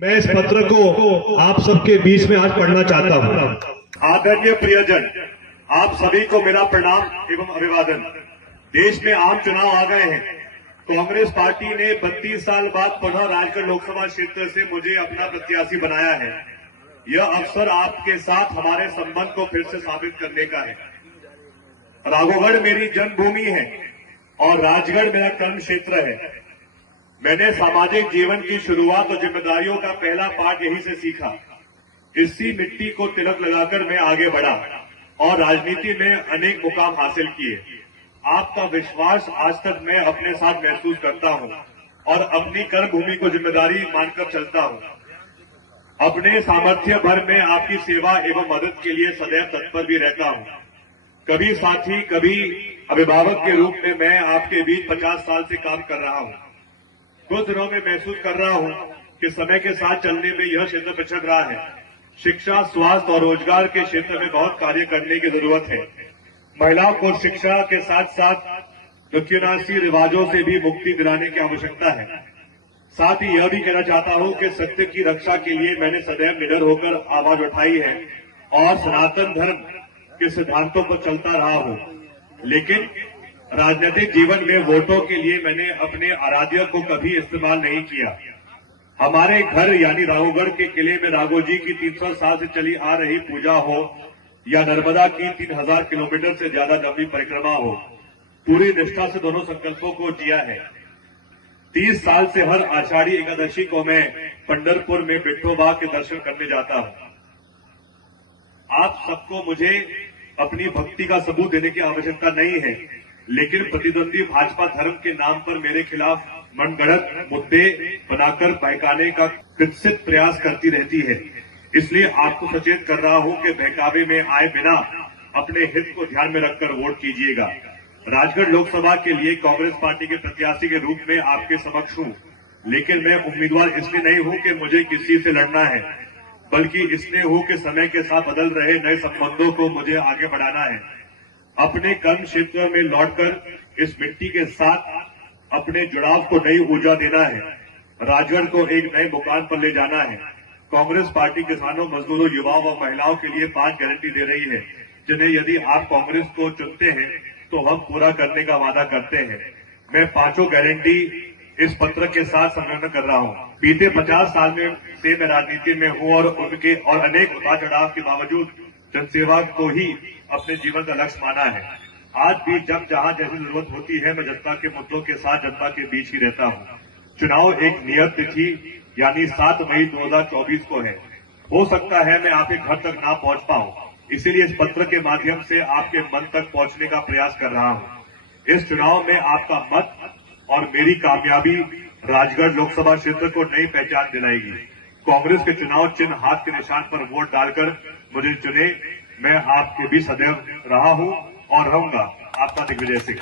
मैं इस पत्र को आप सबके बीच में आज पढ़ना चाहता हूं। आदरणीय प्रियजन, आप सभी को मेरा प्रणाम एवं अभिवादन। देश में आम चुनाव आ गए हैं। कांग्रेस पार्टी ने 32 साल बाद पुनः राजगढ़ लोकसभा क्षेत्र से मुझे अपना प्रत्याशी बनाया है। यह अवसर आपके साथ हमारे संबंध को फिर से साबित करने का है। राघोगढ़ मेरी जन्मभूमि है और राजगढ़ मेरा कर्म क्षेत्र है। मैंने सामाजिक जीवन की शुरुआत और जिम्मेदारियों का पहला पाठ यहीं से सीखा। इसी मिट्टी को तिलक लगाकर मैं आगे बढ़ा और राजनीति में अनेक मुकाम हासिल किए। आपका विश्वास आज तक मैं अपने साथ महसूस करता हूं और अपनी कर्म भूमि को जिम्मेदारी मानकर चलता हूं। अपने सामर्थ्य भर में आपकी सेवा एवं मदद के लिए सदैव तत्पर भी रहता हूं। कभी साथी, कभी अभिभावक के रूप में मैं आपके बीच 50 साल से काम कर रहा हूं। कुछ दिनों में महसूस कर रहा हूं कि समय के साथ चलने में यह क्षेत्र पिछड़ रहा है। शिक्षा, स्वास्थ्य और रोजगार के क्षेत्र में बहुत कार्य करने की जरूरत है। महिलाओं को शिक्षा के साथ साथ दुखिनासी रिवाजों से भी मुक्ति दिलाने की आवश्यकता है। साथ ही यह भी कहना चाहता हूं कि सत्य की रक्षा के लिए मैंने सदैव निडर होकर आवाज उठाई है और सनातन धर्म के सिद्धांतों पर चलता रहा हूं। लेकिन राजनीतिक जीवन में वोटों के लिए मैंने अपने आराध्य को कभी इस्तेमाल नहीं किया। हमारे घर यानी राघोगढ़ के किले में राघोजी की 300 साल से चली आ रही पूजा हो या नर्मदा की 3000 किलोमीटर से ज्यादा लंबी परिक्रमा हो, पूरी निष्ठा से दोनों संकल्पों को जिया है। 30 साल से हर आषाढ़ी एकादशी को मैं पंढरपुर में विठोबा के दर्शन करने जाता हूं। आप सबको मुझे अपनी भक्ति का सबूत देने की आवश्यकता नहीं है, लेकिन प्रतिद्वंदी भाजपा धर्म के नाम पर मेरे खिलाफ मनगढ़ंत मुद्दे बनाकर बहकाने का कृत्सित प्रयास करती रहती है। इसलिए आपको सचेत कर रहा हूं कि बहकावे में आए बिना अपने हित को ध्यान में रखकर वोट कीजिएगा। राजगढ़ लोकसभा के लिए कांग्रेस पार्टी के प्रत्याशी के रूप में आपके समक्ष हूं, लेकिन मैं उम्मीदवार इसलिए नहीं हूं कि मुझे किसी से लड़ना है, बल्कि इसलिए हूं कि समय के साथ बदल रहे नए संबंधों को मुझे आगे बढ़ाना है। अपने कर्म क्षेत्र में लौटकर इस मिट्टी के साथ अपने जुड़ाव को नई ऊर्जा देना है। राजगढ़ को एक नए मुकाम पर ले जाना है। कांग्रेस पार्टी किसानों, मजदूरों, युवाओं व महिलाओं के लिए 5 गारंटी दे रही है, जिन्हें यदि आप कांग्रेस को चुनते हैं तो हम पूरा करने का वादा करते हैं। मैं 5 गारंटी इस पत्र के साथ संलग्न कर रहा हूं। बीते 50 साल में से मैं राजनीति में हूं और उनके और अनेक उतार चढ़ाव के बावजूद जनसेवा को ही अपने जीवन का लक्ष्य माना है। आज भी जब जहां जैसी जरूरत होती है, मैं जनता के मुद्दों के साथ जनता के बीच ही रहता हूं। चुनाव एक नियत तिथि यानी 7 मई 2024 को है। हो सकता है मैं आपके घर तक ना पहुंच पाऊं, इसीलिए इस पत्र के माध्यम से आपके मन तक पहुंचने का प्रयास कर रहा हूं। इस चुनाव में आपका मत और मेरी कामयाबी राजगढ़ लोकसभा क्षेत्र को नई पहचान दिलाएगी। कांग्रेस के चुनाव चिन्ह हाथ के निशान पर वोट डालकर मुझे चुने। मैं आपके भी सदैव रहा हूं और रहूंगा। आपका दिग्विजय सिंह।